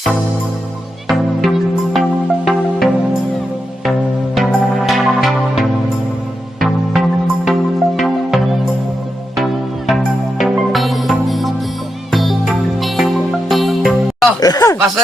Master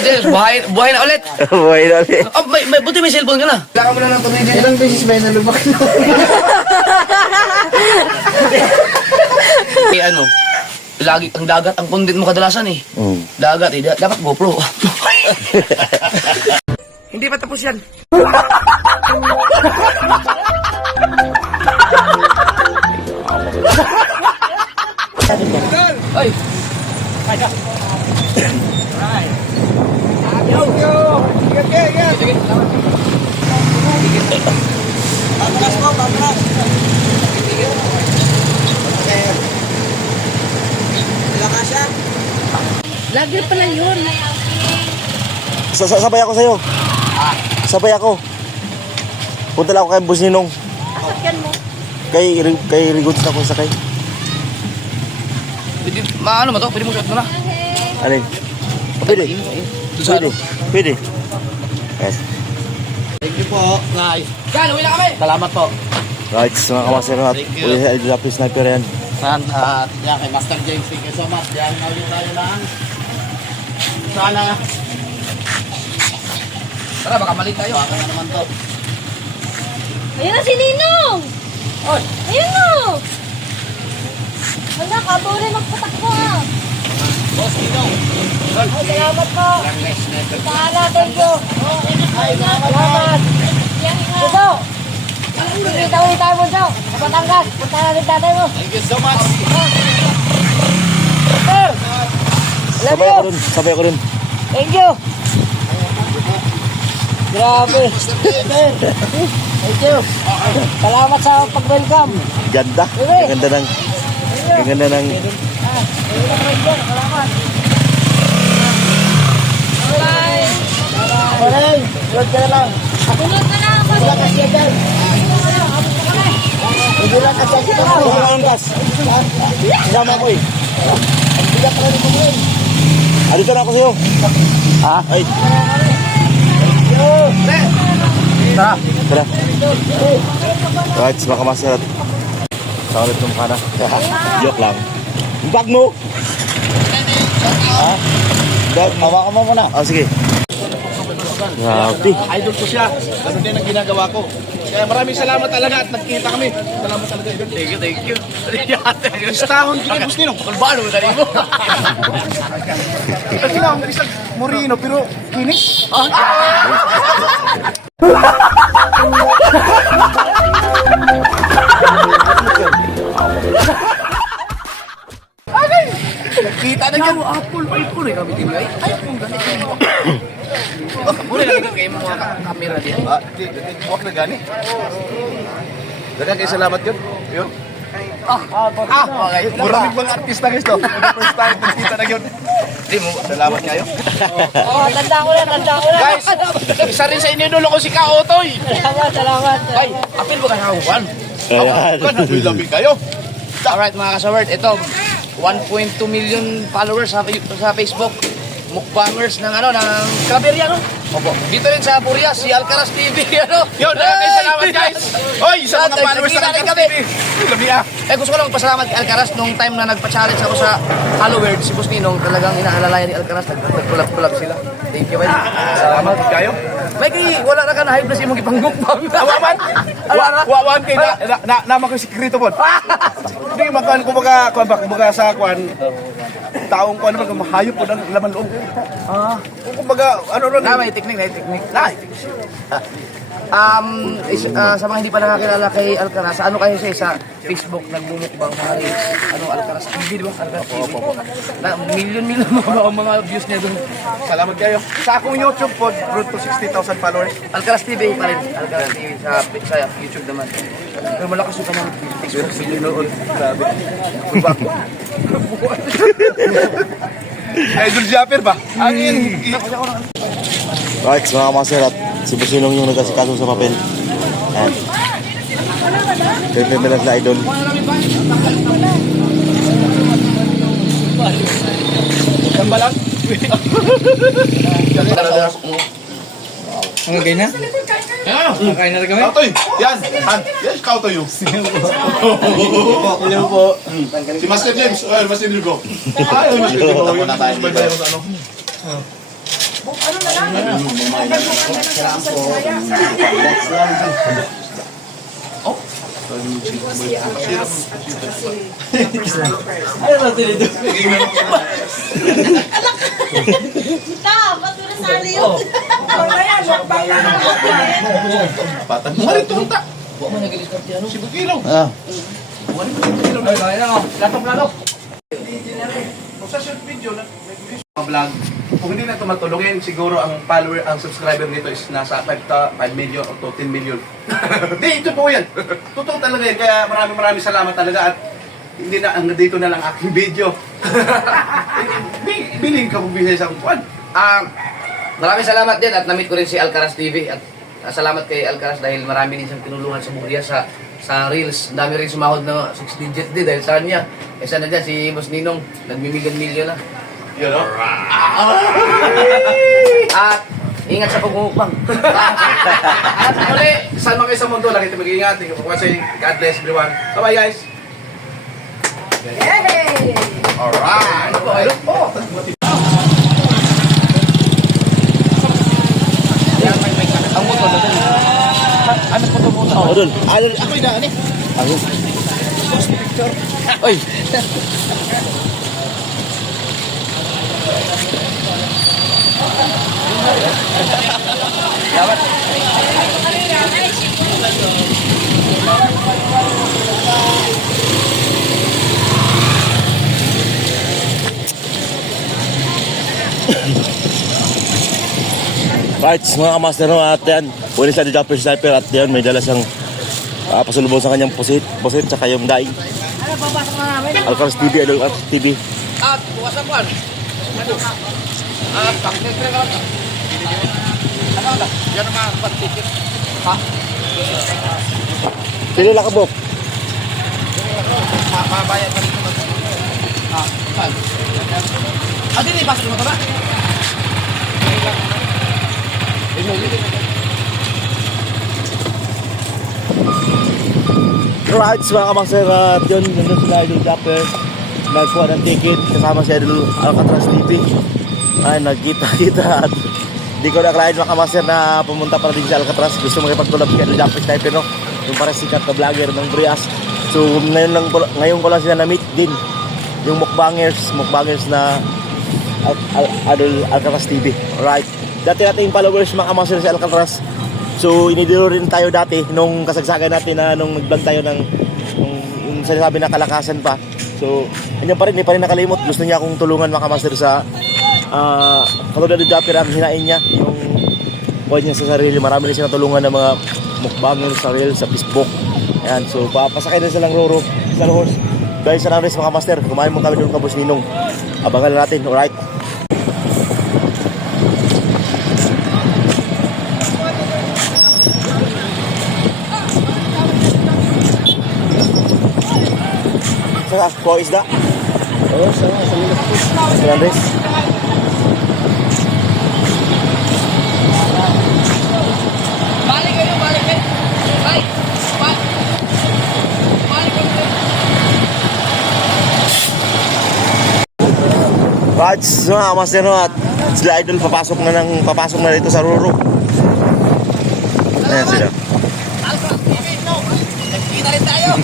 James, buhay na ulit. Buhay na ulit. Oh, buti may cellphone ka na. Kailangan mo na ng tunay dyan. Ilang beses ba yung nalubak na? Eh ano, lagi ang dagat, ang content mo kadalasan eh. Dagat eh, dapat GoPro. Hindi pa tapos yan. Ay! Lagi pala yun. Sabay ako sa'yo. Sabay ako. Punta lang ako kay Boss Ninong. Sasakyan mo. Kay Rigots na ako sakay. Pwede, maano mo to? Pwede mo shot mo na. Alin? Pwede. Pwede. Pwede. Yes. Thank you po, guys. Yan, uwi na kami. Salamat po. Right, mga kamaster na. Thank you. Uli sa Idol Sniper yan. San, yan kay Master James. Thank you so much. Yan, ulit tayo lang. Sana. Tara, baka mali tayo. Baka na naman to. Ayun na si Ninong! Oy! Ayun na! Wala, kabulin magpatakbo ah. Boss, Ninong. Ay, salamat po. Paala, thank you. Ay, salamat. Puso! Kita ulit tayo, Puso. Sa Batangas, punta na rin tatay mo. Thank you so much. Sir! Love Sabay you! ako dun. Sabay ako dun. Thank you! Grabe! Thank you! Salamat sa pag-welcome! Ganda. Uwi. Ang ganda ng... Ang ganda ng... Salamat! Bye! Bye! Good ka na lang! Tulog ka na! Tulog ka siya dyan! Tulog ka siya dyan! Ito ang angkas. Kasama ko eh. Tulog ka na rin. Dito na ako sa'yo. Ha? Ay. Tara. Tara. Right, mga kamaster at... Sa ulit ng kana. Joke lang. Yung bag mo! Ha? Bag, hawakan mo muna. Ah, sige. Grabe. Idol ko siya. Ganun din ang ginagawa ko. Kaya maraming salamat talaga at nagkita kami. Salamat talaga. Thank you, thank you. Istahon ko Boss Ninong. Kulbano mo dali mo. Kasi na ang isang Moreno pero kinis. Kita na dyan. Apple, iPhone eh kami din. iPhone ganito. Muna lang kayo mga camera din. Huwag na gani. Dagan kayo salamat yun. Yun. Okay. Maraming mga artista guys to. First time kita na yun. Di mo. Salamat kayo. Oh, tanda ko na, tanda ko na. Guys, isa rin sa inidolo ko si Kaotoy. Salamat, salamat. Ay, apil mo kayo hawakan. Labi kayo. Alright mga kasaward, ito 1.2 million followers sa Facebook. Mukbangers ng ano, ng Claveria, no? Opo. Dito rin sa Puria, si Alcaraz TV, ano? Yun, dagan salamat guys. Hoy, sa mga At followers nagkita ng rin kami. kami. Labi Gusto ko lang pasalamat kay Alcaraz nung time na nagpa-challenge ako sa Halloween, si Boss Ninong, talagang inaalalayan ni Alcaraz, nagkulab-kulab sila. Thank you, man. Salamat kayo. May wala na ka na hype na si mong ipanggukbang. Awaman. Wawan kay naman ko sikreto po. Hindi makan kumbaga sa kwan taong kwan naman mahayop po ng laman loob. Kumbaga ano ron. May technique. Sa mga hindi pa nakakilala kay Alcaraz, ano kayo sa Facebook nagmumukbang ano Alcaraz TV, di ba? Alcaraz TV. Na million mga views niya doon. Salamat kayo. Sa akong YouTube po, road to 60,000 followers. Alcaraz TV pa rin. Alcaraz TV sa YouTube naman. Pero malakas yung kamang Facebook nanood. Grabe. Idol Japper ba? Angin. Right, mga kamaster at si Boss Ninong yung nagkasikaso sa papel. Ayan. Kaya lang sa Idol. Gamba lang. Mga ganyan? Kain na rin kami? Kautoy! Yan! Han! Yan, kautoy yung. Hello po. Si Master James. Ay, Master Virgo. Ay, Master Virgo. Yung babae sa ano. Ano ba tinito? Ba't mo nasali yun? Patang marito ta. Huwag mo nag-iliskat yan. Si Bukilaw. Latok-latok. Sa short video na mga vlog. Kung hindi na ito matulungin, siguro ang follower, ang subscriber nito is nasa 5 million o 10 million. Hindi, ito po yan. Totoo talaga yan. Kaya maraming salamat talaga at hindi na, dito na lang aking video. Biling ka po sa kuwan. Maraming salamat din at na-meet ko rin si Alcaraz TV at salamat kay Alcaraz dahil marami din siyang tinulungan sa Buria sa Reels. Ang dami rin sumahod na 6 digit din dahil sa kanya. Isa na dyan, si Boss Ninong, nagmimilyon-milyon na. Yun, no? At ingat sa pagmumukbang. At muli, saan man kayo sa mundo, lagi tayo mag-iingat. Thank you for watching. God bless everyone. Bye-bye, guys. Alright. Ayun po. Ang motor na doon. Ano po ito muna? Oh, doon. Ako na, ani. Ako. Oy! Right, mga kamaster, no, at yan, pwede sa Jumper Sniper at yan, may dala siyang pasulubong sa kanyang pusit, tsaka yung daing. Ano, babasok na namin? Alcaraz TV, Alcaraz TV. At bukas ang buwan. Pakit ka lang. Ano na? Yan ang mga patikit. Ha? Pili lang ka, Bok. Mabayan ka dito. Ha? Saan? Hindi, pasok mo ito ba? Right, mga kamaster, at yun, nandun sila Idol Jumper. Nagkuha ng ticket, kasama si Idol Alcaraz TV. Ay, nagkita-kita at di ko nakalain mga kamaster na pumunta para din si Alcaraz. Gusto makipagtulab kay Idol Jumper Sniper, no? Yung parang sikat na vlogger ng Brias. So, ngayon ko lang sila na-meet din. Yung mukbangers na Idol Alcaraz TV. Alright. Dati nating followers mga kamaster si Alcaraz. So, inidiro rin tayo dati nung kasagsagan natin na nung nag-vlog tayo ng yung sinasabi na kalakasan pa. So, ganyan pa rin, hindi pa rin nakalimot. Gusto niya akong tulungan mga kamaster sa katulad ng Japper ang hinain niya. Yung buhay niya sa sarili. Marami rin siya natulungan ng mga mukbangers sa reel, sa Facebook. Ayan, so papasakay na silang Roro, silang horse. Guys, sa naris mga kamaster, kumain mo kami doon ka Boss Ninong. Abangan natin, alright? Saan? Kuha isda? Oo, sa Andres. Balik kayo, balik kayo. Bye. Bye. Balik kayo. Right, mga kamaster, no, at sila Idol papasok na dito sa Roro. Ayan sila. Alcaraz TV, no. Nagkita rin tayo.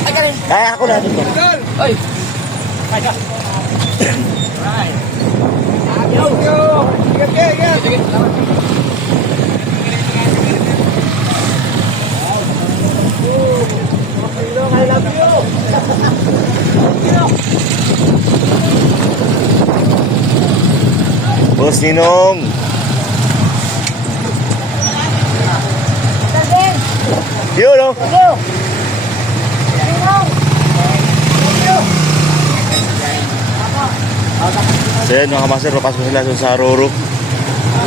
Ay, galing. Ay, ako na dito. Ay. Boss Ninong. Tagin! Yun, no? Tagyo! Tagyo! So yan mga kamaster, papasok sila sa Roro.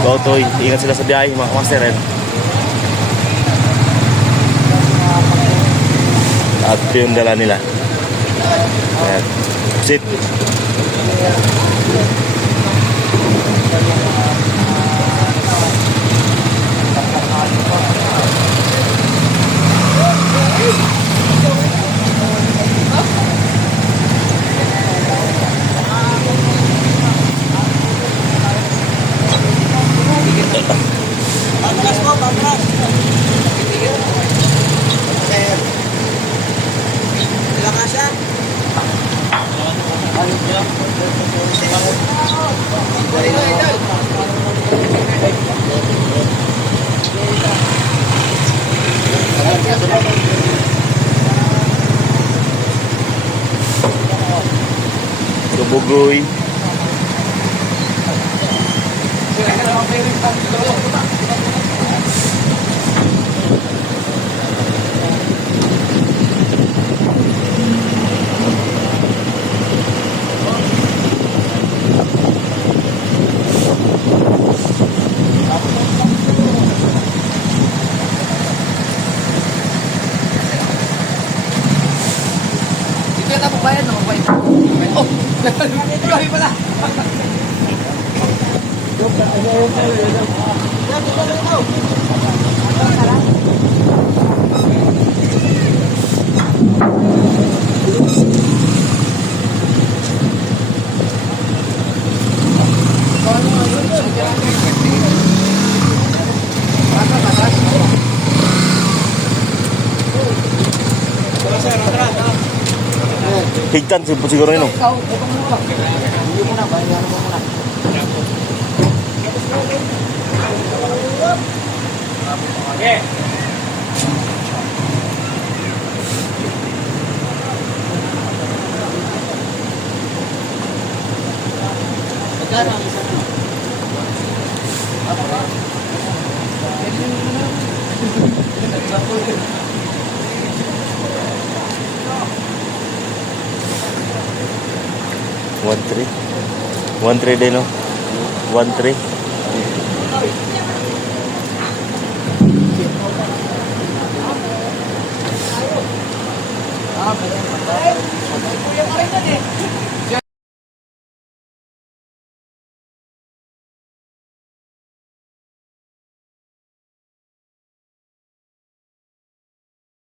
Totoy, ingat sila sa biyahe mga kamaster. At ito yung dala nila. Ayan. Sit. Tubugoy. Dito yata magbayad, no? Magbayad. Oh! Gabi pala! Higtan siguro yun. Ikaw, ito mo ba? Hindi mo na, bayaran mo muna. One three. 1-3 din, no? 1-3. Kuya ka rin yan eh.